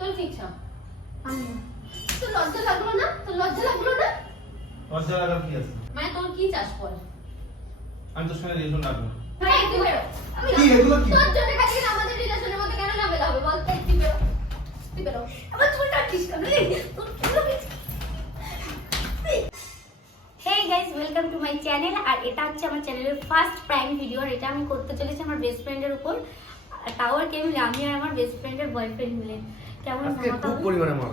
তোর কি ইচ্ছা? আমি তো লজ্জা লাগলো না? তো লজ্জা লাগলো না? লজ্জা লাগার কি আছে? মানে তোর কি চাস বল? আমি তোর সঙ্গে রিলেশন রাখবো না। ভাই তুই বেরো। আমি কি এগুলো কি? তোর জন্য খালি আমাদের রিলেশনের মধ্যে কেন ঝামেলা হবে বল? তুই বেরো। তুই বেরো। আবার তুই কাটিস কেন? তোর কি হবে? Hey guys, welcome to my channel. আর এটা হচ্ছে আমার চ্যানেলের ফার্স্ট প্র্যাঙ্ক ভিডিও। আর এটা আমি করতে চলেছি আমার বেস্ট ফ্রেন্ডের উপর। তাও আর কেউ মিলে, আমি আর আমার বেস্ট ফ্রেন্ডের বয়ফ্রেন্ড মিলে। কেমন আজকে ধামাকা খুব হবে? পরিমাণে মার।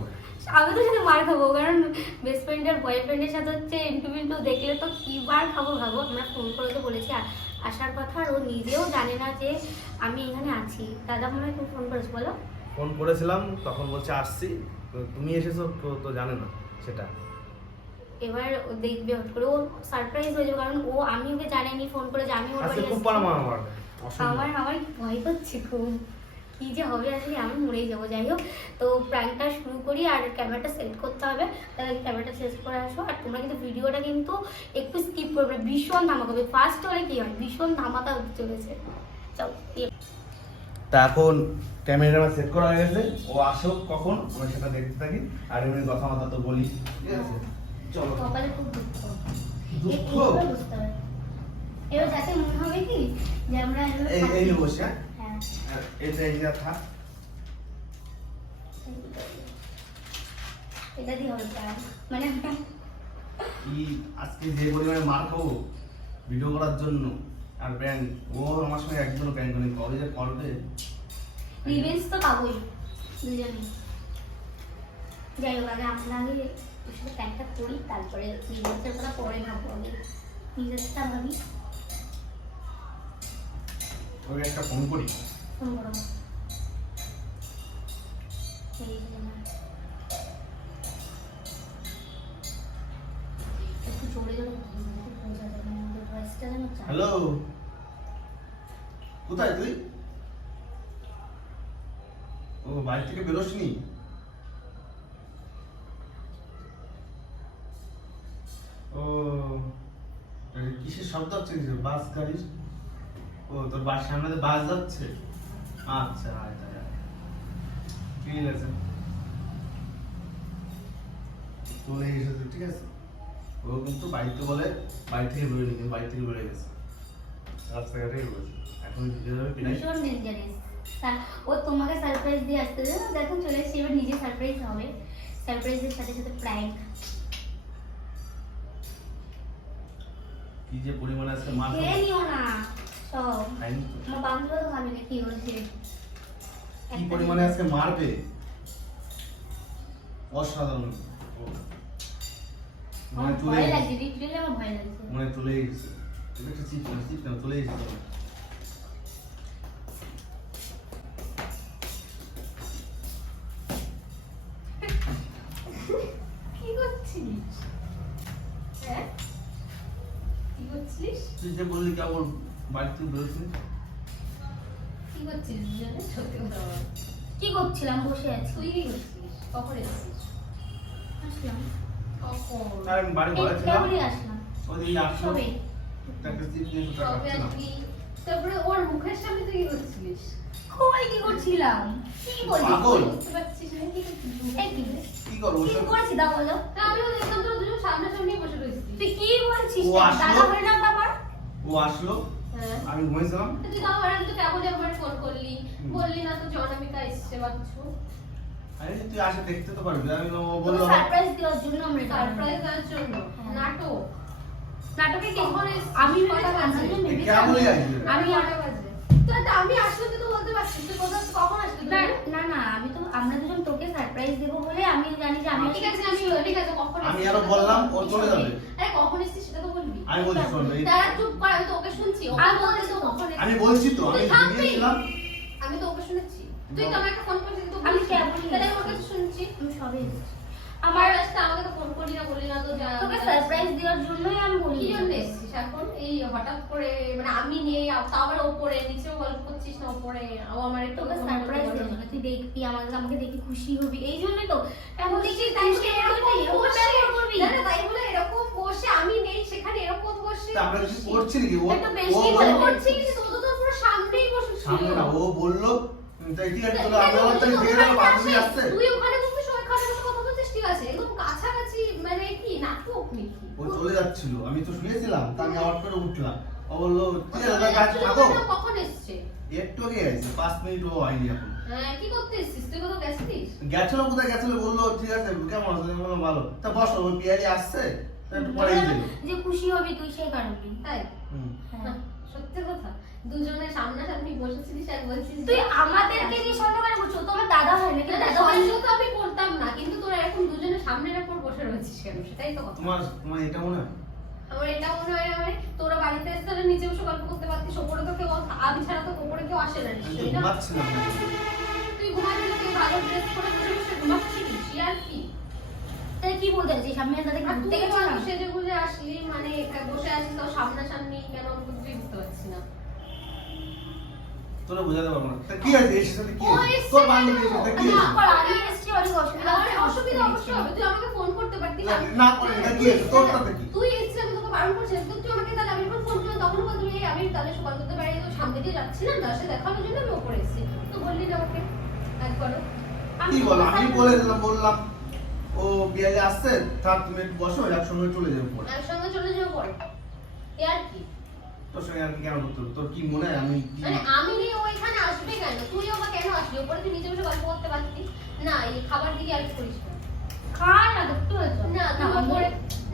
আমি তো সাথে মার খাবো, কারণ বেস্ট ফ্রেন্ডের বয়ফ্রেন্ডের সাথে হচ্ছে ইন্টু দেখলে তো কি বার খাবো ভাবো। আমরা ফোন করে তো বলেছি আসার কথা, আর ও নিজেও জানে না যে আমি এখানে আছি। দাদা মনে হয় তুমি ফোন করেছো, বলো। ফোন করেছিলাম, তখন বলছে আসছি। তো তুমি এসেছো তো জানে না সেটা। এবার ও দেখবে হট করে, ও সারপ্রাইজ হয়ে যাবে, কারণ ও আমি ওকে জানাইনি ফোন করে যে আমি ওর আজকে বাড়ি খুব আসছি। পারা মার মার। আমার ভয় করছে খুব, কি যে হবে আসলে, আমি মরেই যাবো। যাই হোক, তো প্র্যাঙ্কটা শুরু করি। আর ক্যামেরাটা সেট করতে হবে, তাহলে ক্যামেরাটা সেট করে আসো। আর তোমরা কিন্তু ভিডিওটা কিন্তু একটু স্কিপ করবে, ভীষণ ধামাকা হবে। ফার্স্ট হলে কি হয়, ভীষণ ধামাকা হতে চলেছে। চলো। তা এখন ক্যামেরা সেট করা হয়ে গেছে, ও আসো কখন আমরা সেটা দেখতে থাকি। আর এমনি কথা মাথা তো বলি, ঠিক আছে? চলো। কপালে খুব দুঃখ, দুঃখ? এইভাবে বুঝতে হবে। এবার যাতে মনে হবে কি যে আমরা এই বসে, হ্যাঁ, এটা এই যা থাক। এটা দিয়ে হবে প্রায়, মানে কি আজকে যে পরিমাণে মার খাবো ভিডিও করার জন্য। আর ব্যাংক ও আমার সঙ্গে একদম ব্যাংক করেনি, কবে যে করবে। রিভেঞ্জ তো পাবোই দুজনে। যাই হোক, আগে আমরা আগে ওর সাথে প্যাকটা করি, তারপরে রিভেঞ্জের কথা পরে ভাববো। আগে নিজেরটা ভাবি। ওকে একটা ফোন করি। ফোন করো। এই যে আমার একটু জোরে জোরে বোঝা যাবে না, আমাদের ভয়েসটা যেন চায়। হ্যালো, কোথায় তুই? ও বাড়ি থেকে বেরোসনি? ও কিসের শব্দ হচ্ছে? বাস গাড়ির? ও তোর বাসার সামনে দিয়ে বাস যাচ্ছে? আচ্ছা আচ্ছা, ঠিক আছে, চলে এসেছে, ঠিক আছে। ও কিন্তু বাড়িতে বলে বাড়ি থেকে বেরোয়নি, কিন্তু বাড়ি থেকে বেরোয় গেছে, রাস্তাঘাটেই রয়েছে। এখন ভিজে যাবে পিনাই। ভীষণ ডেঞ্জারাস। ও তোমাকে সারপ্রাইজ দিয়ে আসতে দেবে, দেখো চলে এসেছি। এবার নিজে সারপ্রাইজ হবে, সারপ্রাইজের সাথে সাথে প্র্যাঙ্ক। কি যে পরিমাণে আজকে মার খাবো। খেয়ে নিও না সব। খাইনি তো। আমার বান্ধবীরা তো খাবে না, কি হয়েছে? কি পরিমাণে আজকে মারবে, অসাধারণ। ও, আমার চলে ভয় এসেছে। লাগছে, লিটারালি আমার ভয় লাগছে। মনে চলে গেছে। তুমি একটা চিপ না চলে এসেছে। কি করছিস? হ্যাঁ? কি করছিস? তুই যে বললি কেমন বাড়ি থেকে বেরোছিস? কি করছিস দুজনে? সত্যি কথা বল। কি করছিলাম? বসে আছি। তুই কি করছিস? কখন এসেছিস? আসলাম, কখন? আর আমি বাড়ি ঘরে ছিলাম, কেবলই আসলাম ওই দিন আসলো সবে। একটা চিপ নিয়ে দুটো সবে খাচ্ছিলাম। আসলি। তারপরে ওর মুখের সামনে তুই কি করছিস? কই কি করছিলাম? কি বলছিস? পাগল। বুঝতে পারছিস না কি করছিস? এই কি? কি করবো কি ওসব? করেছি তা বলো? তা আমিও দেখলাম তোরা দুজন সামনাসামনি বসে রয়েছিস। তুই কি বলছিস? ও আসলো। দাদা হয় না তো আমার? ও আসলো, হ্যাঁ। আমি ঘুমিয়েছিলাম। তুই তাও আর তো কেমন একবার ফোন করলি, বললি না তো জনমিকা এসছে বাচ্চু। আরে তুই আসে দেখতে তো পারবি। আমি ও তোকে বললো সারপ্রাইজ দেওয়ার জন্য আমরা এটা সারপ্রাইজ দেওয়ার জন্য হ্যাঁ। নাটক। নাটকে কি কখন এসেছিস? আমি কটা ভেবেছি, বাজে? আমি তো ভেবেছি কেমন আমি- লাগছে? আমি কটা বাজে? তো আমি আসলে তুই তো বলতে পারছিস তুই কখন আসলি না না না, আমি তো আমরা দুজন তোকে সারপ্রাইজ দেব বলে আমি জানি যে আমি ঠিক আছে ঠিক আছে কখন আমি এসেছিস আরো সেটা তো বললাম ও বলবি। চলে যাবে। আরে কখন এসেছিস সেটা তো বলবি। আমি বলছি শোন, এই তারা চুপ কর, আমি তো ওকে শুনছি। ওকে আমি বলতে বলছি তো তো। কখন আমি এসেছিস। বলছি তো, আমি তুই থামবি? ঘুমিয়েছিলাম। আমি তো ওকে শুনেছি। তুই তো আমাকে ফোন করছিস তো আমি বলছিস। কেবলই তাহলে আমি ওর কাছে শুনছি। আমি সবে এসেছি। আমার কাছে আমাকে তো ফোন করলি না বললি না তো যা তোকে সারপ্রাইজ দেওয়ার জন্যই আমি বলি। কি জন্য এসেছিস এখন এই হঠাৎ করে মানে আমি নিয়ে তাও আবার ওপরে নিচেও গল্প করছিস না ওপরে ও আমার একটু তোকে সারপ্রাইজ দেওয়ার জন্য, তুই দেখবি আমাকে দেখে খুশি হবি, এই জন্যই তো। এমন দেখছিস তাই খুশি বলে হবি, এরকম এরকম বসে ব্যবহার করবি। না, না, তাই বলে এরকম বসে আমি নেই সেখানে এরকম বসে তা আমরা কিছু করছি নাকি? ও একটু বেশি ও বলে বললো- করছিস তো তো পুরো সামনেই বসে ছিল। সামনে না, ও বললো তাই ঠিক আছে, চলো আমি আমার তাহলে থেকে যাবো, বান্ধবী আসছে। তুই ওখানে বসে সবাই খাটে বসে কথা বলছিস, ঠিক আছে, একদম কাছাকাছি, মানে কি নাটক নাকি? ও চলে যাচ্ছিল, আমি তো শুয়েছিলাম, তা আমি আওয়াজ করে উঠলাম। ও বললো ঠিক আছে দাদা, কাজ থাকো। কখন এসছে? একটু আগে আসছে, 5 মিনিটও হয়নি এখন। হ্যাঁ, কি করতে এসছিস? তুই কোথাও গেছিস? গেছিল, কোথায় গেছিল বললো ঠিক আছে কেমন আছে, আমি বললাম ভালো। তা বসো, ওই পিয়ারি আসছে, একটু পরেই দিল। যে খুশি হবি তুই সেই কারণে। তাই? হুম। হ্যাঁ। সত্যি কথা, দুজনে সামনাসামনি বসেছিলিস আর বলছিস তুই আমাদেরকে নিয়ে সন্দেহ করে বলছো, তো আমার দাদা হয় নাকি? না, দাদা হয় সন্দেহ তো আমি করতাম না, কিন্তু তোরা এখন দুজনে সামনের উপর বসে রয়েছিস কেন? সেটাই তো কথা। তোমার তোমার এটা মনে হয়? আমার এটা মনে হয়, মানে তোরা বাড়িতে এসে তাহলে নিচে বসে গল্প করতে পারতিস, ওপরে তো কেউ, আমি ছাড়া তো ওপরে কেউ আসে না আমি তো নিশ্চয়ই না? ঘুমাচ্ছিলাম না। তুই ঘুমাবি, তুই ভালো ড্রেস পরে বসে বসে ঘুমাচ্ছিলিস, আর কি? তাই কি বলতে চাইছিস? আমি দাদাকে আর ঘুরতে তুই গেছিলাম। হয়তো সেজে গুজে আসলি, মানে বসে আছিস তো সামনাসামনি, কেন আমি তো কিছুই বুঝতে পারছি না। তোরা বোঝাতে পারবো না। তা কি আছে এর সাথে কি ও আছে? এসছে তোর বান্ধবী এর সাথে কি না, আছে? আর আমি এসেছি, অনেক অসুবিধা আমার অসুবিধা অবশ্যই হবে, তুই আমাকে ফোন করতে পারতিস। না করে এটা কি আছে? তোর সাথে কি? তুই এসেছিস, আমি তোকে বারণ করছিলাম, তো তুই আমাকে তাহলে আমি যখন ফোন করলাম তখন বললি এই আমি তাহলে সকাল করতে পারি, তো সামনে দিয়ে যাচ্ছিলাম, তার সাথে দেখা হওয়ার জন্য আমি ওপরে এসেছি, তো বললি না আমাকে একবারও। কি বল, আমি বলে দিলাম, বললাম ও বিয়ালে আসছে, তার তুমি একটু বসো, একসঙ্গে চলে যাবো পরে। একসঙ্গে চলে যাবো পরে, এ আর কি? তোর সঙ্গে আমি কেন করতে হবে? তোর কি মনে হয় আমি কি? মানে আমি নিয়ে ও এখানে আসবে কেন? তুইও বা কেন আসবি? ওপরে তুই নিচে বসে গল্প করতে পারতিস না, এই খাবার দিকে আর কি করিস না। খা না, একটু হয়েছে না তুই ওপরে,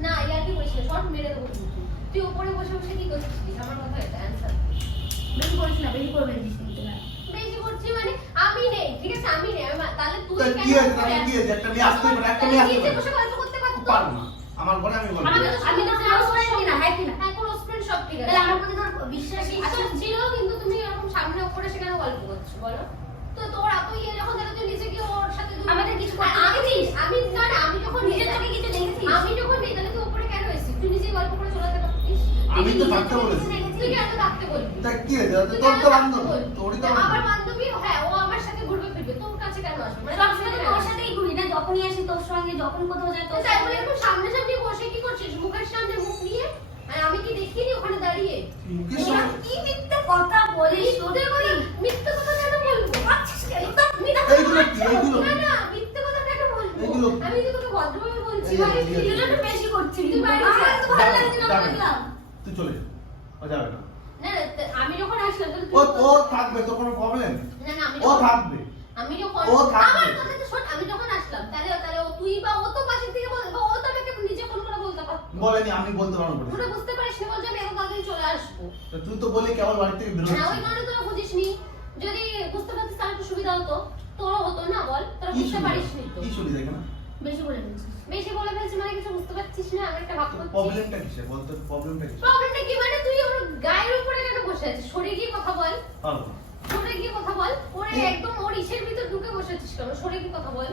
না ইয়ার কি করিস না, শর্ট মেরে দেবো কিন্তু। তুই ওপরে বসে বসে কি করছিস? আমার কথা এটা অ্যান্সার। বেশি করিস না, বেশি করবে দিস কিন্তু না। বেশি করছি মানে আমি নেই, ঠিক আছে, আমি নেই, তাহলে তুই তা কেন কি হয়েছে? ওপরে তাহলে কি হয়েছে? একটা মেয়ে আসতে পারে, একটা তাহলে মেয়ে আসতে নিচে পারে। বসে গল্প করতে পারতো? পারবো না। আমার বলে আমি বলবো। আমি তো ক্লোজ ফ্রেন্ড না, হ্যাঁ কি না? হ্যাঁ, ক্লোজ ফ্রেন্ড সব ঠিক আছে। তাহলে আমার প্রতি তোর বিশ্বাসই আছে? বিশ্বাস ছিল, কিন্তু তুমি এরকম সামনে ওপরে সেখানে গল্প করছো, বলো? তো তোর এত ইয়ে যখন তাহলে তুই নিচে গিয়ে ওর সাথে আমাদের কিছু আর আমি না না, আমি যখন নিজের চোখে কিছু দেখেছিস? আমি যখন নেই, তাহলে তুই ওপরে কেন এসেছিস? তুই নিজে গল্প করে চলে যেতে পারতিস। আমি তো থাকতে বলেছি। তুই কেন থাকতে বলবি? তা কি হয়েছে? তুই তোর কেন তো থাকতে বান্ধবী, বলবি? তোরই তো আমার বান্ধবী। বান্ধবী, হ্যাঁ, ও আমার সাথে ঘুরবে ফিরবে, তোর কাছে কেন আসবে? মানে সবসময় তো তোর সাথেই ঘুরি না, যখনই আসি তোর সঙ্গে, যখন কোথাও যাই তোর তাই বলে সঙ্গে। এরকম সামনাসামনি বসে কি করছিস? মুখের সামনে মুখ নিয়ে, আর আমি কি দেখিনি ওখানে দাঁড়িয়ে? মুখের তোরা সামনে- কি মিথ্যে কথা বলিস? মিথ্যে কথা, মিথ্যে কথা কেন বলবো? আচ্ছা, এইগুলো কি? এইগুলো না কি? না, মিথ্যে কথা কেন বলবো? এগুলো কি? আমি তো তোকে ভদ্রভাবে বলছি, এই ভাই, যে, এই যে। তুই একটু বেশি করছিস। তুই বাইরে আমার যা। তো ভালো লাগছে না, যাবে না। বললাম। তুই চলে যা। ও যাবে না। না না, আমি যখন আসলাম তাহলে ও তুই ও থাকবে, তো কোনো প্রবলেম? না না, ও থাকবে। আমি যখন ও থাকবে। আমার কথা তো শোন, আমি যখন আসলাম তাহলে ও তুই বা ও তো পাশের থেকে বল, বা ও তো আমাকে নিজে ফোন করে বলতে পারত। বলেনি, আমি বলতে পারবো না। ওটা বুঝতে পারিস না, বলছে আমি এখন তাড়াতাড়ি চলে আসবো। তা তুই তো বলি কেবল বাড়ি থেকে না, ওই বেরোচ্ছিস। কারণে তোরা বুঝিসনি। যদি বুঝতে পারতিস তাহলে একটু সুবিধা হতো, তোরও হতো না, বল? তোরা কি বুঝতে সুবিধা? পারিসনি তো। কি সুবিধা এখানে? বেশি বলে দিচ্ছিস। বেশি বলে ফেলছি মানে কিছু বুঝতে পারছিস না, আমি একটা ভাব করছি। প্রবলেমটা কিসে? বলতো প্রবলেমটা কিসে? প্রবলেমটা কি মানে? তুই ওর গায়ের উপরে কেন বসে আছিস? সরে গিয়ে কথা বল, পারবো না। সরে গিয়ে কথা বল। ওরে একদম ওর ইসের ভিতর ঢুকে বসে আছিস কেন? সরে গিয়ে কথা বল।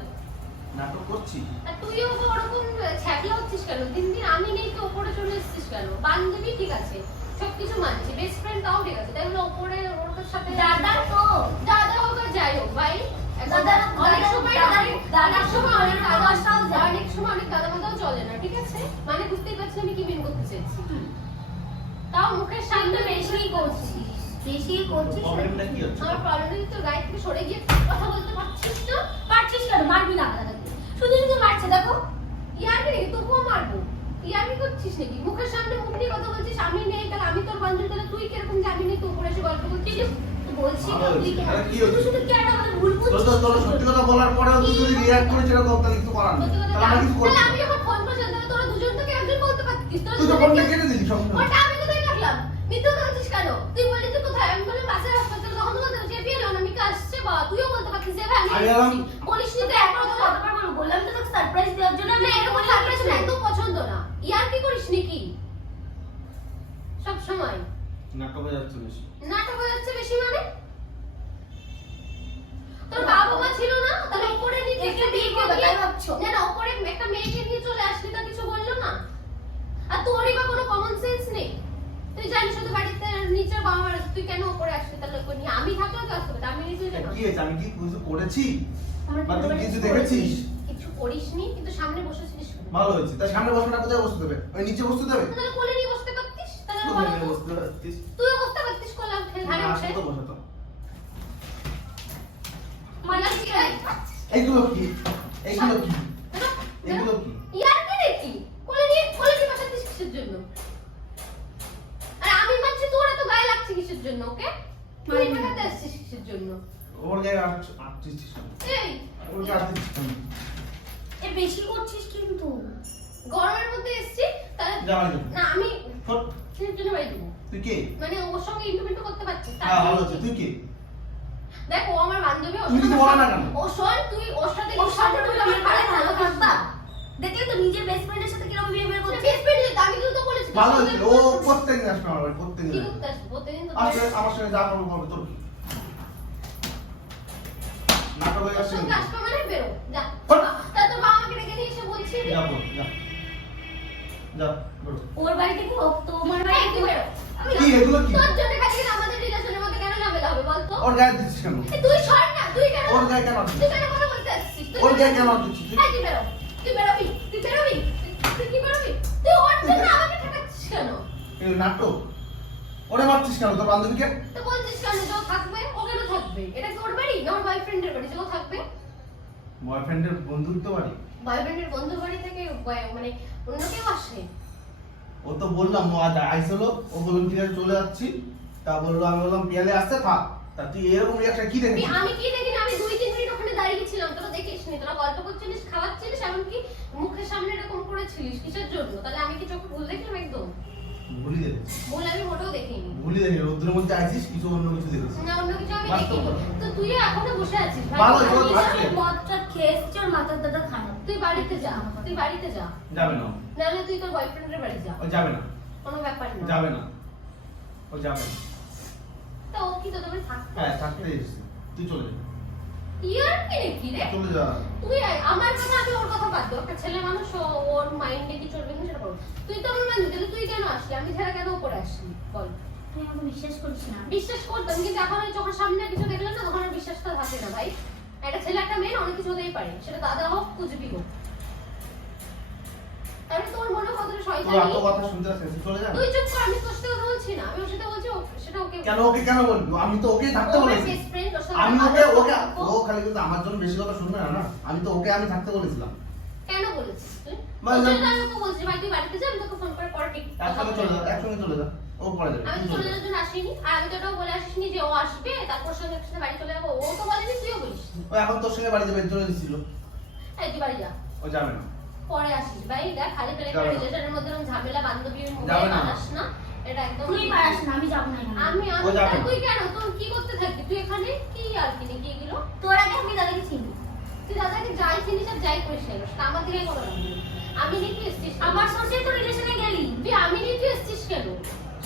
নাটক করছি। আর তুইও তো ওরকম ছ্যাকলা হচ্ছিস কেন? দিন দিন আমি নেই তো ওপরে চলে এসেছিস কেন? বান্ধবী ঠিক আছে, সবকিছু মানছি, বেস্ট ফ্রেন্ড তাও ঠিক আছে, তাই বলে ওপরে ওর সাথে দাদা তো দাদা হোক আর যাই হোক ভাই, দাদা- অনেক সময় দাদার সময় অনেক দাদাটাও যায়। অনেক সময় অনেক দাদা মাদাও চলে না, ঠিক আছে? মানে বুঝতেই পারছি আমি কি মিন করতে চাইছি। তাও মুখের সামনে বেশি করছিস, বেশি করছিস। প্রবলেমটা কি হচ্ছে? আমার প্রবলেম তোর গায়ে থেকে সরে গিয়ে কথা বলতে পারছিস না। পারছিস কেন? মারবি না দাদাকে। শুধু শুধু মারছে, দেখো। ইয়ারে তবুও মারবো। ইয়ারি করছিস নাকি? মুখের সামনে মুখ নিয়ে কথা বলছিস, আমি নেই, তাহলে আমি তোর বান্ধবী, তাহলে তুই কিরকম যে আমি নেই তো উপরে এসে গল্প করছিস? বলছি ভালো না, তুই হয়েছে। তাহলে কি শুধু হয়েছে? শুধু কেন আমাদের ভুল তোর বুঝছিস? তো তোর সত্যি কথা বলার পরেও তুই যদি রিঅ্যাক্ট করে সেরকম, তাহলে কিছু করার নেই। তাহলে আমরা কিছু করছি তাহলে না। আমি যখন ফোন করছিলাম তাহলে তোরা দুজন থেকে একজন বলতে পারতিস। তুই তো ফোনটা কেটে দিলি সবসময়। ওটা আমি কোথায় রাখলাম? মিথ্যা কথা বলছিস কেন? তুই বললি তুই কোথায়? আমি বললাম বাসের হাসপাতালে, তখন তো বলতে চেপে এলো না, মিকা আসছে, বা তুইও বলতে পারতিস যে ভাই আমি আমি এলাম। বলিস নি তো তুই একবার একবার কথা। কতবার বলবো? বললাম তো তোকে সারপ্রাইজ দেওয়ার জন্য আমি না, এটা এরকম বলে সারপ্রাইজ রাখছি। একদম পছন্দ না। ইয়ার কি করিস নাকি? সব সময় নাটক হয়ে যাচ্ছে বেশি। নাটক হয়ে যাচ্ছে বেশি মানে? তোর বাবা মা ছিল না? তাহলে উপরে নিচে একে বিয়ে করবে তাই ভাবছো? না না, উপরে একটা মেয়েকে নিয়ে চলে আসলি, তা কিছু বললো না? আর তোরই বা কোনো কমন সেন্স নেই? তুই জানিস শুধু বাড়িতে নিচে বাবা মার আছে, তুই কেন উপরে আসলি? তাহলে ওকে নিয়ে আমি থাকলেও তো আসতে পারতাম, আমি নিচে তা কেন? কি হয়েছে? আমি কি কিছু করেছি? আমার বা তুই পরিবারে কিছু দেখেছিস? কিছু করিসনি, কিন্তু সামনে বসেছিলিস কেন? ভালো হয়েছে। তার সামনে বসাটা কোথায় বসতে দেবে? ওই নিচে বসতে দেবে? তাহলে কোলে নিয়ে বসতে পারতিস, তাহলে কোথায় বলো নিয়ে তো। বসতে পারতিস? তুইও বসতে পারতিস কোলে ধারে না, বসে। আসলে তো বসাতাম। এগুলো কি? এগুলো কি? এগুলো কি? ইয়ার কি দেখি কোলে নিয়ে বসাচ্ছিস কিসের জন্য? আর আমি ভাবছি তোর এত গায়ে লাগছে কিসের জন্য? ওকে তুই ঠেকাতে আসছিস কিসের জন্য? ওর গায়ে আটছিস কেন? এই ওর গায়ে আটছিস কেন? এ বেশি করছিস কিন্তু। গরমের মধ্যে এসছি তাহলে যা বাড়ি যা। না আমি ফট। কিসের জন্য বাড়ি যাবো? তুই কে? মানে ওর সঙ্গে ইন্টারভিউ করতে পারছিস? হ্যাঁ ভালো আছে, তুই কে? দেখ ও আমার বান্ধবী, ওর তুমি সাথে তো বলো না কেন? ও শোন তুই ওর সাথে ওর সাথে তুই আমার আমার ভালো ভালো থাকবা। থাকবা। দেখলে তো নিজের বেস্ট ফ্রেন্ডের সাথে কিরকম বিহেভিয়ার করছে। বেস্ট ফ্রেন্ড আমি তো বলেছি ভালো আছে, ও প্রত্যেকদিন আসবে আমার বাড়ি, কি প্রত্যেকদিন করতে আসবো? প্রতিদিন তো আসবে। আমার সঙ্গে যা করবো করবে, তোর কি? নাটক হয়ে তোর যাচ্ছে সঙ্গে নাকি? আসবে মানে বেরো যা। হট। তা তোর বাবা আমাকে ডেকে নিয়ে এসে বলছি যে, যা বল, যা। যা, বেরো। ওর বাড়ি থেকে তোমার এই বাড়ি তুই বেরো। আমি কি এগুলো কি? তোর জন্য খালি আমাদের রিলেশনের মধ্যে কেন ঝামেলা হবে বলতো? ওর গায়ে দিচ্ছিস কেন? এই তুই সর না, তুই কেন ওর গায়ে কেন দিচ্ছিস? তুই কেন কথা বলতে আসছিস? তুই ওর কেন- গায়ে কেন দিচ্ছিস? এই তুই বেরো। তুই বেরোবি, তুই বেরোবি। তুই কি বেরোবি? তুই ওর জন্য আমাকে ঠেকাচ্ছিস কেন? এই নাটক। ওরে মারছিস কেন তোর বান্ধবীকে? তো বলছিস কেন যে ও থাকবে? ও কেন থাকবে? এটা কি ওর বাড়ি না ওর বয়ফ্রেন্ডের বাড়ি যে ও থাকবে? বয়ফ্রেন্ডের বন্ধুত্ব বাড়ি। বয়ফ্রেন্ডের বন্ধুর বাড়ি থেকে মানে অন্য কেউ আসে? ও তো বললাম ও আজ আইসলো, ও বললাম ঠিক আছে চলে যাচ্ছি। তা বললো, আমি বললাম পিয়ালে আসতে থাক। তা তুই এরকম রিয়াকশন কি দেখবি? আমি কি দেখিনি? আমি 2-3 মিনিট ওখানে দাঁড়িয়ে ছিলাম, তোরা দেখিসনি? তোরা গল্প করছিলিস, খাওয়াচ্ছিলিস, এমনকি মুখের সামনে এরকম করেছিলিস কিসের জন্য? তাহলে আমি কি চোখে ভুল দেখলাম একদম? ভুলি দেখেছিস, ভুল আমি মোটেও দেখিনি। ভুলি দেখি রোদ্রের মধ্যে আইছিস, কিছু অন্য কিছু দেখেছিস। না অন্য কিছু আমি বাস্তব দেখিনি। কথা। তো তুই এখনো বসে আছিস ভাই। ভালো, আমি তোর যা- থাকবে। মদটা খেয়ে এসছে, ওর মাথার দাদা খারাপ। তুই বাড়িতে যা, তুই বাড়িতে যা। যাবে না, নাহলে তুই তোর বয়ফ্রেন্ডের বাড়ি যা। ও যাবে না, কোনো ব্যাপার না। যাবে না, ও যাবে না। তা ও কি তোদের বাড়ি থাকতে হ্যাঁ আসছে? থাকতে এসেছি, তুই চলে যা, ইয়ার কি রে কি রে? চলে যা। তুই আমার কথা, আমি ওর কথা বাদ দে। একটা ছেলে মানুষ ওর মাইন্ডে কি চলবে না সেটা বল। তুই তো আমার মানুষ, তাহলে তুই কেন আসলি? আমি ছাড়া কেন উপরে আসলি বল? তুই আমাকে বিশ্বাস করিস না। বিশ্বাস করতাম, কিন্তু এখন ওই চোখের সামনে কিছু দেখলাম না, তখন আর বিশ্বাসটা থাকে না ভাই। একটা ছেলে একটা মেয়ে অনেক কিছু হতেই পারে, সেটা দাদা হোক কুচবি হোক। তাহলে তোর মনে কতটা তোর শয়তানি। এত কথা শুনতে আসছিস, চলে যা। তুই চুপ কর, আমি তোর সাথে কথা বলছি না। আমি ওর সাথে বলছি সেটা ওকে কেন ওকে কেন বলবি? আমি তো ওকে থাকতে ওর বলেছি। বেস্ট ফ্রেন্ড, ওর সাথে আমি কথা ওকে বলবো। ও খালি কিন্তু আমার জন্য বেশি কথা শুনবে না না। আমি তো ওকে আমি থাকতে বলেছিলাম। কেন বলেছিস তুই? মানে ওই জন্য আমি ওকে বলছি ভাই তুই বাড়িতে যা, আমি তোকে ফোন করে পরে ঠিক একসঙ্গে চলে যা, একসঙ্গে চলে যা। ও পরে যাবে, আমি তুই তো চলে চলে যা। যাওয়ার জন্য আসিনি, আর আমি তো ওটাও বলে আসিনি যে ও আসবে তারপর সঙ্গে একসাথে বাড়ি চলে যাবো। ও তো বলেনি, তুইও বলিস নি। ও এখন তোর সঙ্গে বাড়ি যাবে, এর জন্য এসেছিল। এই তুই বাড়ি যা, ও যাবে না, পরে আসিস ভাই। দেখ খালি পেলে একটা যাবে না। রিলেশনের মধ্যে এরকম ঝামেলা বান্ধবীর মধ্যে যাবে না। পাস না, এটা একদম তুই পারিস না, আমি যাবো না এখানে। আমি ও যাবে না। তুই কেন? তুই কি করতে থাকবি? তুই এখানে কি আর কি কি গেল? তোর আগে আমি দাদাকে চিনি। তুই দাদাকে যাই চিনিস আর যাই করিস কেন, সেটা আমার দিকে কোনো ব্যাপার নেই। আমি নিয়ে তুই এসছিস কেন? আমার সোর্সে তো রিলেশনে গেলি। তুই আমি নিয়ে তুই এসছিস কেন?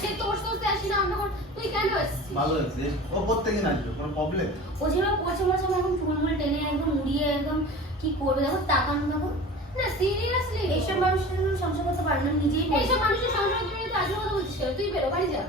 সে তোর সোর্সে আসি না আমরা তুই কেন এসছিস? ভালো হয়েছে। ও প্রত্যেকদিন আসবে, কোনো প্রবলেম? ও যেভাবে করছে মনে হচ্ছে আমার এখন চুলমুল টেনে একদম উড়িয়ে একদম কি করবে দেখো, তাকানো দেখো। না সিরিয়াসলি এইসব মানুষের জন্য সংসার করতে পারে না, নিজেই বলছে। এইসব মানুষের সংসারের জন্য তো আজকে কথা বলছিস কেন? তুই বেরো, বাড়ি যা।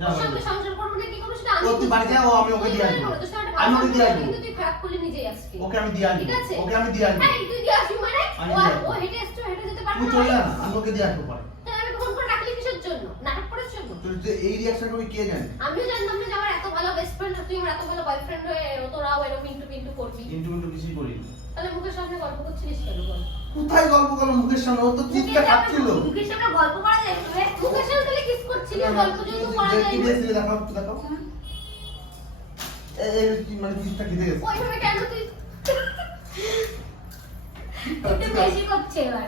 যা, ওর বাড়ি সঙ্গে যা। সংসার করবো না কি করবো সেটা আমি ও তুই বাড়ি যা, ও আমি ওকে দিয়ে আসবো। তোর সাথে আমি ওকে দিয়ে আসবো। কিন্তু তুই খারাপ করলি নিজেই আজকে। ওকে আমি দিয়ে আসবো, ঠিক আছে? ওকে আমি দিয়ে আসবো। এই তুই দিয়ে আসবি মানে? আমি ও দিয়ে আসবো। ও হেঁটে এসছো, হেঁটে যেতে পারবে তুই না? চলে যা না, আমি ওকে দিয়ে আসবো পরে। তাহলে আমি ফোন করে রাখলি কিসের জন্য? নাটক করার জন্য? তোর যে এই রিয়াকশন করবি কে জানে? আমিও জানতাম না যে আমার এত ভালো বেস্ট ফ্রেন্ড, তুই আমার এত ভালো বয়ফ্রেন্ড হয়ে তোরাও এরকম পিন্টু পিন্টু করবি। কিন্তু কিছুই করি না। তাহলে মুখের সামনে গল্প করছিলিস কেন বল? কোথায় গল্প করলো মুখের সামনে? ও তো চিৎকার খাচ্ছিল। মুখের সামনে গল্প করা যায় তবে? মুখের সামনে তাহলে কিস করছিলিস, গল্প যেহেতু করা যায় কি না। দিয়েছিলে দেখাও, একটু দেখাও। এই কি মানে চিৎটা খেতে গেছে? ওইভাবে কেন তুই? একটু বেশি করছে এবার।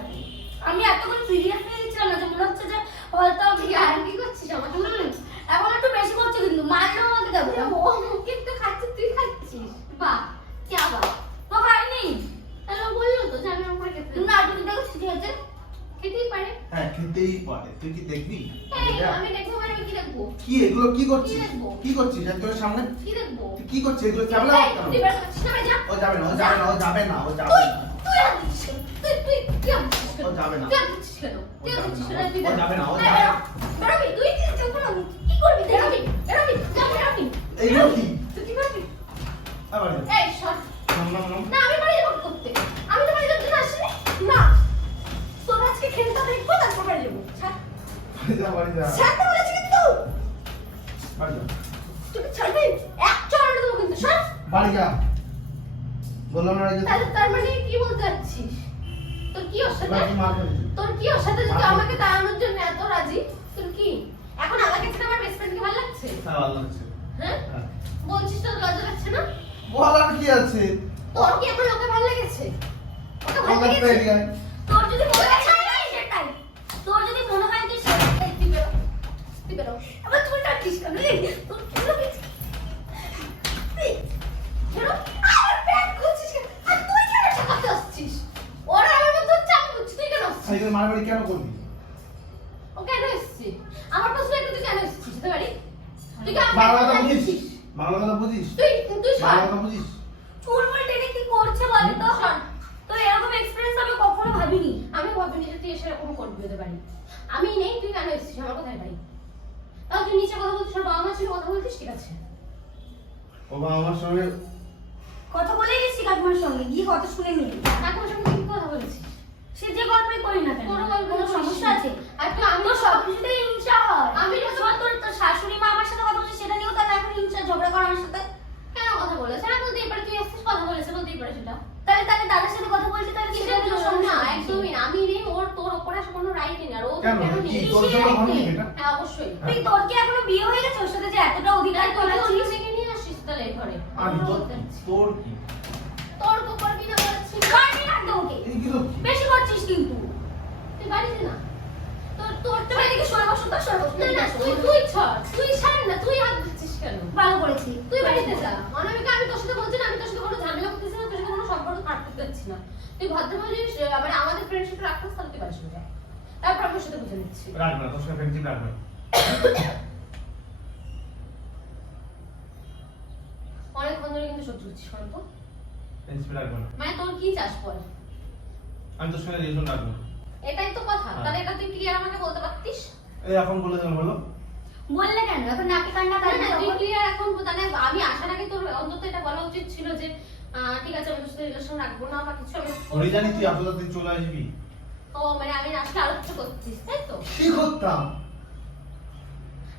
আমি এতক্ষণ সিরিয়াস হয়ে গেছিলাম না, যে মনে হচ্ছে যে হয়তো তুই আর কি করছিস আমার জন্য? এখন একটু বেশি করছে, কিন্তু মারলেও আমাকে দেবো না। ও কিন্তু খাচ্ছিস, তুই খাচ্ছিস। বাহ, কি আবার? তো খাইনি তাহলে ও বললো তো যে আমি আমার করে খেতে না, তুমি দেখো ঠিক আছে। খেতেই পারে। হ্যাঁ খেতেই পারে। তুই কি দেখবি? এই, আমি দেখবো মানে আমি কি দেখবো? কি এগুলো কি করছিস? কি দেখবো? কি করছিস একজনের সামনে? কি দেখবো? তুই কি করছিস? এগুলো ক্যামেরা এই, কেন? তুই বের করছিস না, যা। ও যাবে না, ও যাবে না, ও যাবে না, ও যাবে তুই না। তুই আর দিচ্ছিস কেন? তুই কি আর দিচ্ছিস কেন? ও যাবে না। তুই আর দিচ্ছিস কেন? তুই আর দিচ্ছিস কেন? তুই ও যাবে না, ও বেরো। যাবে না। বেরোবি, তুই কি করবি? বেরোবি, বেরোবি, যা বেরোবি। এইগুলো কি? তুই কি করবি? আবার এই সর। নাম নাম নাম। না আমি বাড়ি যাবো করতে। আমি তো বাড়ি যাওয়ার জন্য আসিনি। না। তোর আজকে খেলতে দেখবো তারপর বাড়ি যাবো। ছাড়। বাড়ি যা, বাড়ি যা। ছাড়তে বলেছি কিন্তু। বাড়ি যা। তুই কি ছাড়বি? এক চড় দেবো কিন্তু, সর। বাড়ি যা। বললাম না যে তার মানে কি বলতে চাচ্ছিস? তোর কি ওর সাথে মার খাবি। তোর কি ওর সাথে যদি আমাকে তাড়ানোর জন্য এত রাজি? তোর কি এখন আমাকে ছেড়ে আমার বেস্ট ফ্রেন্ডকে ভালো লাগছে? হ্যাঁ ভালো লাগছে। হ্যাঁ হ্যাঁ। বলছিস তোর লজ্জা লাগছে না? বলার কি আছে? তোর কি এখন ওকে ভালো লেগেছে? ওকে ভালো আমার লেগেছে? পেরিয়ে তোর যদি মনে হয় সেটাই, তোর যদি মনে হয় তুই সেটাই, তুই বেরো। আবার তুই ডাকিস কেন রে? তোর কি লাগে? বেরো। আর ব্যাগ খুঁজছিস কেন? আর তুই কেন ঠকাতে আসছিস? ওরা আমার মতো চাপ করছিস, তুই কেন আসছিস? সাইকেল মারামারি কেন করবি? ও কেন এসেছে? আমার প্রশ্ন একটু তুই কেন এসেছিস তোর বাড়ি? তুই কি বাংলা আমাকে কথা বুঝিস? বুঝিস? বাংলা কথা বুঝিস? তুই বাংলা সর। কথা বুঝিস? চুলমুল টেনে কি করছে বল তো? শোন। তো এরকম এক্সপেরিয়েন্স আমি কখনো ভাবিনি। আমি ভাবিনি যে তুই এসে এরকম করবি ওদের বাড়ি। আমি নেই, তুই কেন এসেছিস আমার কোথায় বাড়ি? তাও তুই নিচে কথা বলছিস, ওর বাবা মা ছিল কথা বলছিস, ঠিক আছে? ও বাবা আমার সঙ্গে কথা বলে গেছি কাকিমার সঙ্গে, গিয়ে কথা শুনে নিই। কাকুর সঙ্গে কি কথা বলেছিস? সে যে গল্পই করি না কেন, কোনো গল্প কোনো করিস সমস্যা না। আছে? আর তুই আমি তোর সবকিছুতেই হিংসা হয়। আমি আমি তো- তোর শাশুড়ি মা আমার সাথে কথা বলছে সেটা নিয়েও তাহলে এখন হিংসা ঝগড়া করা আমার সাথে। কেন কথা বলেছে? হ্যাঁ বলতেই পারে, তুই এসেছিস কথা বলেছে বলতেই পারে সেটা। তাহলে দাদার সাথে কথা বলছি তাহলে কি কিসের জন্য? সমস্যা? না, একদমই না। আমি নেই, ওর তোর ওপরে আসে কোনো রাইট নেই। আর ও কেন? কেন কি? নিয়ে তোর এসেছিস? জন্য ভাবলি এটা? হ্যাঁ অবশ্যই। তুই তোর কি এখনো বিয়ে হয়ে গেছে ওর সাথে যে এতটা অধিকার তুই তোর অন্য আছিস? মেয়েকে নিয়ে আসিস তাহলে এই ঘরে। আমি আমি তোর বলতে চাচ্ছি। তোর কি? তোর তো করবি না বলেছি। কাটবি না তো ওকে। এই কি তো? বেশি করছিস কিন্তু। তুই বাড়িতে না। তোর তো তুমি এদিকে সরে বসো তো, সরে বসো। না না, তুই ছাড়। তুই ছাড় না, তুই হাত দিচ্ছিস কেন? ভালো করেছি। তুই বাড়িতে যা। অনামিকা, আমি তোর সাথে বলছি না, আমি তোর সাথে কোনো ঝামেলা করতেছি না, তোর সাথে কোনো সম্পর্ক খারাপ করতে যাচ্ছি না। তুই ভদ্রভাবে যদি মানে আমাদের ফ্রেন্ডশিপ রাখছিস তাহলে তুই বাড়ি চলে যা। তারপর আমি ওর সাথে বুঝে নিচ্ছি। রাখবে না, তোর সাথে ফ্রেন্ডশিপ রাখবে না। অনেকক্ষণ ধরে কিন্তু সহ্য করছিস, শোন তো। ফ্রেন্ডশিপ রাখবে না। মানে তোর কি চাস বল? আমি তোর সঙ্গে রিলেশন রাখবো না। এটাই তো কথা। হ্যাঁ। তাহলে এটা তুই ক্লিয়ার আমাকে বলতে পারতিস? এই এখন বলে দেন বলো। বললে কেন? এখন নাকি কান্না না কান্না না, তুই ক্লিয়ার এখন তাহলে আমি আসার আগে তোর অন্তত এটা বলা উচিত ছিল যে ঠিক আছে আমি তোর সাথে রিলেশন রাখবো না বা কিছু। আমি ওই জানি তুই আপনাদের তুই চলে আসবি। ও মানে আমি আজকে আলোচনা করছিস তাই তো? কি করতাম?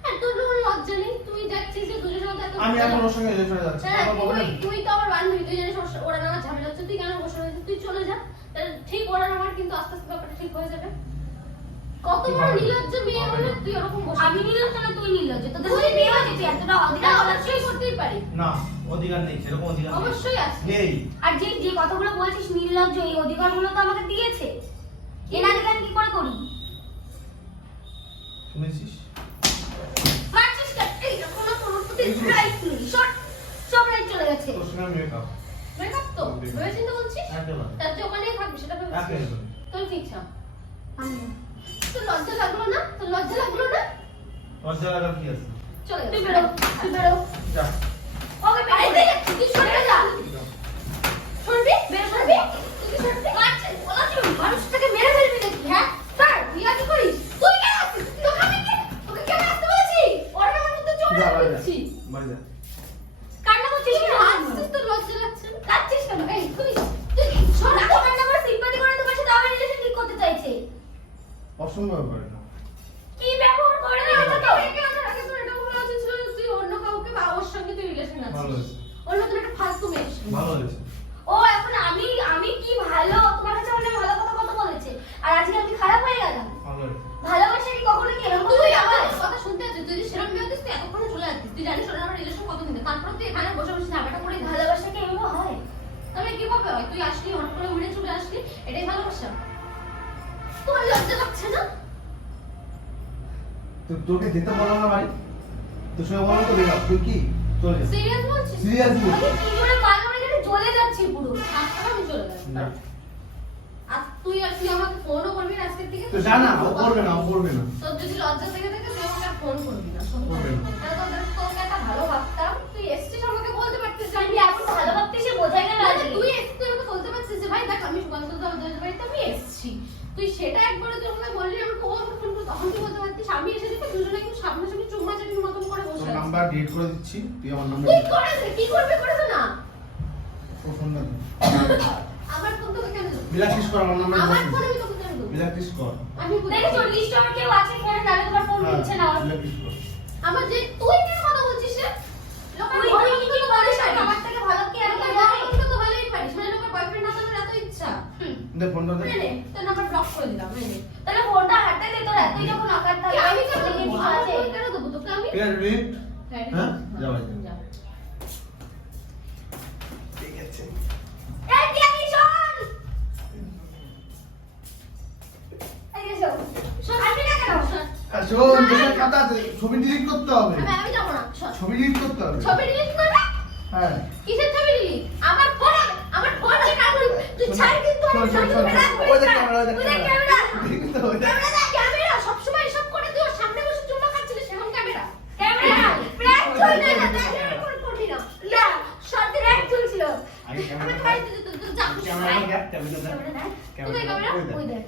হ্যাঁ, তোর কোনো লজ্জা নেই? তুই যাচ্ছিস যে দুজনের মধ্যে এত আমি এখন ওর সঙ্গে রিলেশনে যাচ্ছি। হ্যাঁ, আমার বলবেন? তুই তো আমার বান্ধবী, তুই জানিস ওরা না আমার ঝামেলা হচ্ছে, তুই কেন বসে রয়েছিস? তুই চলে যা। তাহলে ঠিক ওরা আমার কিন্তু আস্তে আস্তে ব্যাপারটা ঠিক হয়ে যাবে। কত ঠিক বড় হবে। নির্লজ্জ মেয়ে হলে তুই এরকম বসে আমি নির্লজ্জ না তুই নির্লজ্জ। তোদের সাথে বিয়ে হয়েছে তুই এতটা অধিকার না, করাচ্ছিস। অবশ্যই করতেই পারি। না, অধিকার নেই, সেরকম অধিকার নেই। অবশ্যই আছে। নেই। আর যে যে কথাগুলো বলছিস নির্লজ্জ, এই অধিকারগুলো তো আমাকে দিয়েছে। এর আগে আমি কি করে করি? শুনেছিস? মারছিস কেন? এই দেখো না তোর প্রতি রাইট নেই। শর্ট সব রাইট চলে গেছে। তোর সঙ্গে মেকআপ। মেকআপ তো ভেবে চিন্তা বলছিস? একেবারে। তার যে ওখানেই থাকবি সেটা ভেবেছিস? একেবারে। তোর কি ইচ্ছা? আমি না। তোর লজ্জা লাগলো না? তোর লজ্জা লাগলো না? লজ্জা লাগার কি আছে? চলে তুই যা। বেরো, তুই বেরো। যা। ওকে আরে বেরো। তুই সরে যা। শুনবি? বেরো, শুনবি? তুই শুনবি? মারছিস, বলা কি মানুষটাকে মেরে ফেলবি নাকি, হ্যাঁ? স্যার, ইয়া কি করিস? তুই কেন আসছিস? তুই ওখানে গিয়ে তোকে কেন আসতে বলেছি? ওরা আমার মধ্যে চলে যা, বাড়ি যা। যাচ্ছি। বাড়ি যা। কান্না করছিস তুই কেন? আসছিস, তোর লজ্জা লাগছে না? কাঁদছিস কেন? এই, তুই শোন, রাখো কান্না করে সিম্পাথি করে তোমার সাথে আমার রিলেশন ঠিক করতে চাইছে। অসম্ভব করে না। কি ব্যবহার করে না আমাকে তো? একে আমার আগে তোর এটা বলা উচিত ছিল যে তুই অন্য কাউকে বা ওর সঙ্গে তুই রিলেশন ভালো আছিস। হয়েছে। অন্য তোর একটা ফালতু মেয়ের সঙ্গে। ভালো হয়েছে। ও এখন আমি কি ভালো তোমার কাছে অনেক ভালো কথা কত বলেছে আর আজকে আমি খারাপ হয়ে গেলাম? ভালো হয়েছে। ভালোবাসা কি কখনো কি এরকম তুই হয়? আমার কথা শুনতে আছিস? তুই যদি সেরকম মেয়ে হতিস তুই এতক্ষণে চলে আসতিস। তুই জানিস ওরা আমার রিলেশন কত দিন তারপর তুই এখানে বসে বসে ঝামেলা করে ভালোবাসা কি এরকম হয়? তবে কিভাবে হয়? তুই আসলি হঠাৎ করে উড়ে চলে আসলি, এটাই ভালোবাসা? তোমার লজ্জা লাগছে না? তোকে যেতে বললাম না বাড়ি? তোর সঙ্গে বললাম তো বেরো। তুই কি? চলে যা। সিরিয়াস বলছিস? সিরিয়াস বল। আমি কি করে পারলাম না জানি চলে যাচ্ছি পুরো। আজকে আমি চলে যাবো। না। আর তুই আমাকে ফোনও করবি না আজকের থেকে? তো জানা, ও করবে না, ও করবে না। তোর যদি লজ্জা থেকে থাকে তুই আমাকে আর ফোন করবি না। শোন, করবে না। তোকে একটা ভালো ভাবতাম। তুই এসছিস আমাকে বলতে পারতিস যে আমি এখন ভালো ভাবতে সে বোঝাই গেল না, আজকে। তুই এসছিস, তুই আমাকে বলতে পারছিস যে ভাই দেখ আমি সুকান্ত দাদের বাড়িতে আমি এসছি। তুই সেটা একবার তুই আমাকে বললি, আমি ও আমাকে ফোন করে তখন তুই বলতে পারতিস আমি এসে দেখি দুজনে কিন্তু সামনাসামনি চুম্মা চাটির মতন করে বসে তোর আছি। নাম্বার ডিলিট করে দিচ্ছি। তুই আমার নাম্বার তুই করে দে, কি করবি করে দে না। তোর ফোনটা দে। আমার ফোন তোকে কেন দেবো? বিলাসিস কর আমার নাম্বার। আমার ফোন আমি তোকে কেন দেবো? বিলাসিস কর। আমি বুঝি- দেখেছো লিস্ট আমার কেউ আছে ফোনে তাহলে তোমার ফোন হ্যাঁ, দিচ্ছে না। বিলাসিস কর। আমার যে তুই কেন কথা বলছিস রে? লোকের তুই ঘরে কি কি অন্তত করিস ভালোই আমার পারিস। থেকে ভালো কি আমি লোকের জানি? ঘরে অন্তত ভালোই পারিস। মানে নাম্বার দে। নে, তোর নাম্বার ব্লক করে দিলাম, নে। তাহলে ফোনটা হাতে দে, তোর এতই যখন আকারটা কি আমি কেন লাগে, দেবো? কিছু আমার আছে? ফোন কেন দেবো তোকে আমি? ঠিক আছে রিট। হ্যাঁ, হ্যাঁ? যাও, যাও। যাও। ঠিক আছে। এই টিয়াকি শোন! এই যে শোন। শোন, আসবি না কেন? আর শোন, যেটা খাতা আছে, ছবি ডিলিট করতে হবে। আমি যাবো না, সর। ছবি ডিলিট করতে হবে। ছবি ডিলিট করবে? হ্যাঁ। কিসের ছবি ডিলিট? আমার ফোন যে কাগজ, তুই ছাড় কিন্তু শোন, আমার শোন, সামনে শোন, বেড়া শোন। করিস ওই দেখ না। ক্যামেরা, ওই দেখ ওই দেখ ক্যামেরা। ক্যামেরা। ঠিক আছে, ওই দেখ। ক্যামেরা দেখ, ক্যামেরা সবসময় এসব করে তুই ওর সামনে বসে চুম্মা খাচ্ছিলিস, এখন ক্যামেরা। ক্যামেরা, প্র্যাঙ্ক চলছে চলছে না, না, ক্যামেরা ক্যামেরা করবি না। না, সত্যি র্যাক চলছিল। আগে আমি ক্যামেরা তো দেখ। বাড়িতে যেতে তুই যা খুশি ক্যামেরা আয়। দেখ, ক্যামেরা দেখ। ক্যামেরা দেখ। কোথায় ক্যামেরা? ওই দেখ। ওই দেখ।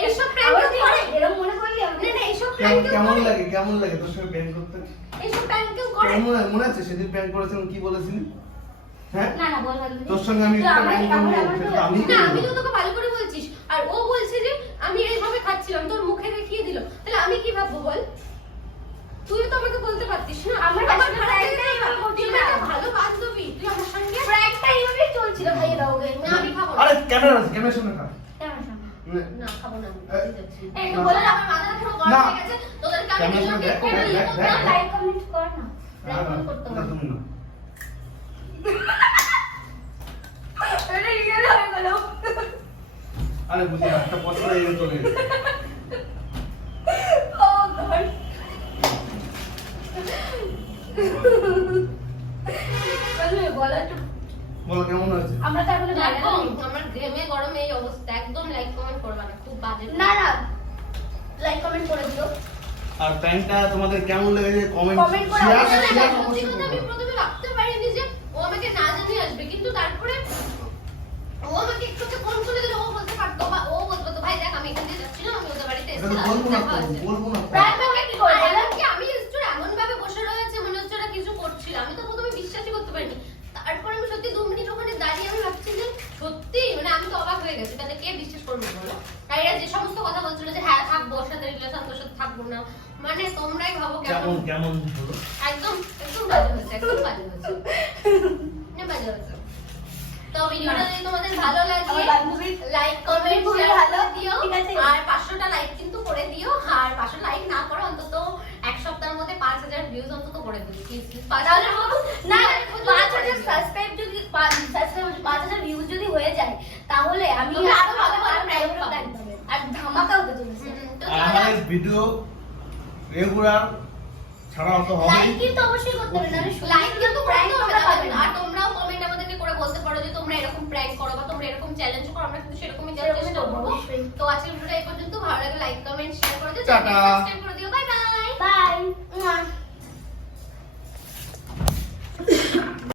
এইসব প্র্যাঙ্ক আবার কেউ তুই করে? এরকম মনে করলি আমি? না, না, এইসব প্র্যাঙ্ক কেউ কেমন করে? লাগে, কেমন লাগে তোর সঙ্গে প্র্যাঙ্ক করতে? এইসব প্র্যাঙ্ক কেউ করে? কেমন লাগে? মনে আছে সেদিন প্র্যাঙ্ক করেছিলাম কি বলেছিলি? হ্যাঁ? না, না, বল ভালো। তোর সঙ্গে আমি তো একটা আমার- prank করবো, আমার- সেটা তো আমি না, করবো। আমি তো তোকে ভালো করে বলছিস। আর ও বলছে যে আমি এইভাবে খাচ্ছিলাম, তোর মুখে দেখিয়ে দিল। তাহলে আমি কি ভাববো বল? তুই তো আমাকে বলতে পারতিস না। আমার আমার কাছে খারাপ prank লেগেছে, টাই তুই করছি আমার না। একটা ভালো বান্ধবী, তুই আমার সঙ্গে প্র্যাঙ্কটা এইভাবেই চলছিল, খাইয়ে দাও ওকে। না, আমি খাবো না। আরে ক্যামেরা আছে, ক্যামেরার সামনে খা। ক্যামেরার সামনে। না, খাবো না আমি, এ- বাড়ি যাচ্ছি। এই এই তো বলে বলে আমার মাথাটা পুরো গরম না। হয়ে গেছে। তোদেরকে আমি ক্যামেরার দিলাম সামনে কি দেখ, করে দেখ, ইয়ে দেখ, করতে দেখ। হবে? লাইক কমেন্ট কর না। লাইক না, কমেন্ট করতে না, হবে। তুমি না। এটা রিয়েল হয়ে গেল। আরে বুঝি না, একটা পছন্দ হয়ে গেছে চলে গেছে। ও গড। বলবে বলা একটু। বলো কেমন হয়েছে? আমরা তো এখন একদম আমার ঘেমে গরমে এই অবস্থা, একদম লাইক কমেন্ট করবা না, খুব বাজে। না না লাইক কমেন্ট করে দিও। আর প্র্যাঙ্কটা তোমাদের কেমন লেগেছে কমেন্ট Comment করে শেয়ার আমাদের সত্যি শেয়ার কথা অবশ্যই আমি করবে। প্রথমে ভাবতে পারিনি যে ও আমাকে না জানিয়ে আসবে, কিন্তু তারপরে ও আমাকে একটু ফোন করে দিলে ও বলতে পারতো, বা ও বলতো তো ভাই দেখ আমি এখান দিয়ে যাচ্ছিলাম, আমি ওদের বাড়িতে এটা এসেছি, তো বলবো না দেখা তো, হয়েছে। বলবো না তো। প্রায় আমাকে কি করে আর এমনকি আমি স্টোর এমন ভাবে বসে রয়েছে মনে হচ্ছে ওরা কিছু করছিল, আমি তো প্রথমে বিশ্বাসই করতে পারিনি। তারপরে আমি সত্যি 2 মিনিট ওখানে দাঁড়িয়ে আমি ভাবছি যে সত্যি মানে আমি তো অবাক হয়ে গেছি, তাহলে কে বিশ্বাস করবে বলো? আর এরা যে সমস্ত কথা বলছিল যে হ্যাঁ থাকবো ওর সাথে রিলেশন, তোর সাথে থাকবো না, মানে তোমরাই ভাবো কেমন কেমন। কেমন হলো? একদম একদম বাজে হয়েছে, একদম বাজে হয়েছে, বাজে হয়েছে। তো ভিডিওটা যদি তোমাদের ভালো লাগে আমার বান্ধবী লাইক কমেন্ট খুবই শেয়ার ভালো, করে দিও, ঠিক আছে? আর 500টা লাইক কিন্তু করে দিও, আর 500 লাইক না করো অন্তত এক সপ্তাহের মধ্যে 5000 ভিউজ অন্তত করে দিও প্লিজ। তাহলে না 5000 সাবস্ক্রাইব যদি 5000 ভিউজ যদি হয়ে যায় তাহলে আমি তোমরা আরো ভালো ভালো আরো prank পাবে। prank পাবে। আর ধামাকা হতে চলেছে। আর আমাদের ভিডিও রেগুলার ছাড়া তো হবে। লাইক কিন্তু অবশ্যই করতে হবে, নাহলে লাইক কিন্তু প্র্যাঙ্ক করতে হবে আমরা পাবে না। আর তোমরাও কমেন্ট আমাদেরকে করে বলতে পারো যে তোমরা এরকম প্র্যাঙ্ক করো বা তোমরা এরকম চ্যালেঞ্জ করো, আমরা কিন্তু সেরকমই দেওয়ার চেষ্টা করবো। অবশ্যই। তো আজকের ভিডিওটা এই পর্যন্ত, ভালো লাগে লাইক কমেন্ট শেয়ার করে দিও, টাটা। সাবস্ক্রাইব